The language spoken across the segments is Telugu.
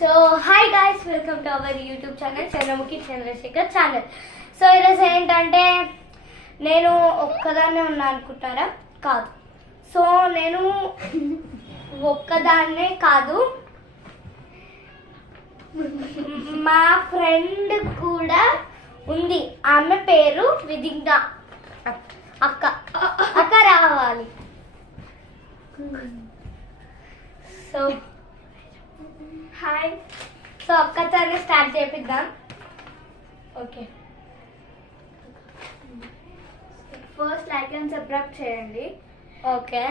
So hi guys, welcome to our YouTube channel Chandramukhi Chandrashekar channel. So ఈరోజు ఏంటంటే నేను ఒక్కదాన్నే ఉన్నా అనుకుంటారా? కాదు. సో నేను ఒక్కదాన్నే కాదు, మా ఫ్రెండ్ కూడా ఉంది. ఆమె పేరు విదిగ్ధ. అక్క అక్క రావాలి. So hi. సో అక్కతోనే స్టార్ట్ చేపిద్దాం. Okay, first like and subscribe చేయండి. ఓకే.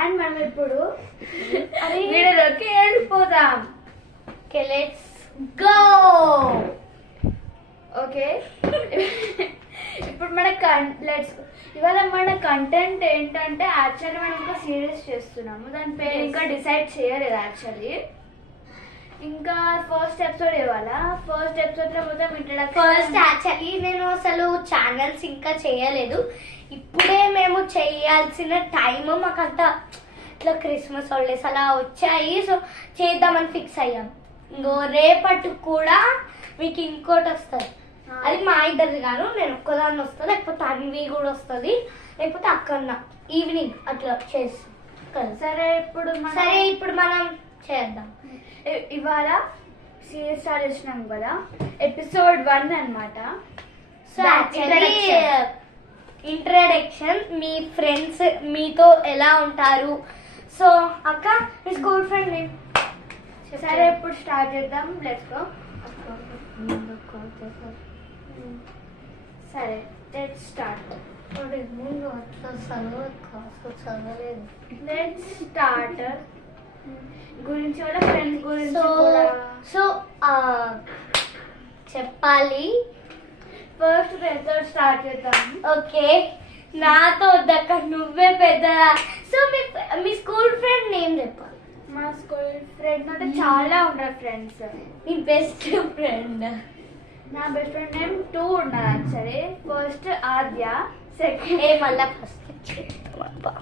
అండ్ మనం ఇప్పుడు వీడియోలోకి వెళ్ళిపోదాం. Okay, let's go. ఓకే, ఇప్పుడు మన ఇవాళ మన కంటెంట్ ఏంటంటే యాక్చువల్లీ మనం ఇంకా సీరియస్ చేస్తున్నాము. దాని పేరు ఇంకా డిసైడ్ చేయలేదు యాక్చువల్లీ. ఇంకా ఫస్ట్ ఎపిసోడ్ ఇవాళ. ఫస్ట్ ఎపిసోడ్ లో మొత్తం ఫస్ట్ యాక్చువల్లీ నేను అసలు ఛానల్స్ ఇంకా చేయలేదు. ఇప్పుడే మేము చేయాల్సిన టైం మాకంత ఇట్లా క్రిస్మస్ హాలిడేస్ అలా వచ్చాయి. సో చేద్దామని ఫిక్స్ అయ్యాం. ఇంకో రేపటి కూడా మీకు ఇంకోటి వస్తుంది. అది మా ఇద్దరిది కాదు, నేను ఒక్కదాన్ని వస్తాను, లేకపోతే అన్వి కూడా వస్తుంది, లేకపోతే అక్కన్న ఈవినింగ్ అట్లా చేస్తాం. సరే ఇప్పుడు మనం చేద్దాం. ఇవాళ సీరియస్ స్టార్ట్ చేసినాం కదా, ఎపిసోడ్ 1 అన్నమాట. సో యాక్చువల్లీ ఇంట్రడక్షన్, మీ ఫ్రెండ్స్ మీతో ఎలా ఉంటారు. సో అక్క, మీ స్కూల్ ఫ్రెండ్ నేమ్. సరే ఇప్పుడు స్టార్ట్ చేద్దాం. Let's go. సరే లెట్స్ స్టార్ట్. Let's start. గురించి వాళ్ళ ఫ్రెండ్స్ గురించి సో చెప్పాలి. ఫస్ట్ పెద్ద స్టార్ట్ చేద్దాం. ఓకే, నాతో వద్దక్క, నువ్వే పెద్దదా. సో మీ స్కూల్ ఫ్రెండ్ నేమ్ చెప్పాలి. మా స్కూల్ ఫ్రెండ్ అంటే చాలా ఉన్నారు ఫ్రెండ్స్. నీ బెస్ట్ ఫ్రెండ్. నా బెస్ట్ ఫ్రెండ్ నేమ్ 2 ఉన్నారు యాక్చువల్లీ. ఫస్ట్ ఆద్య, సెకండ్ మళ్ళా ఫస్ట్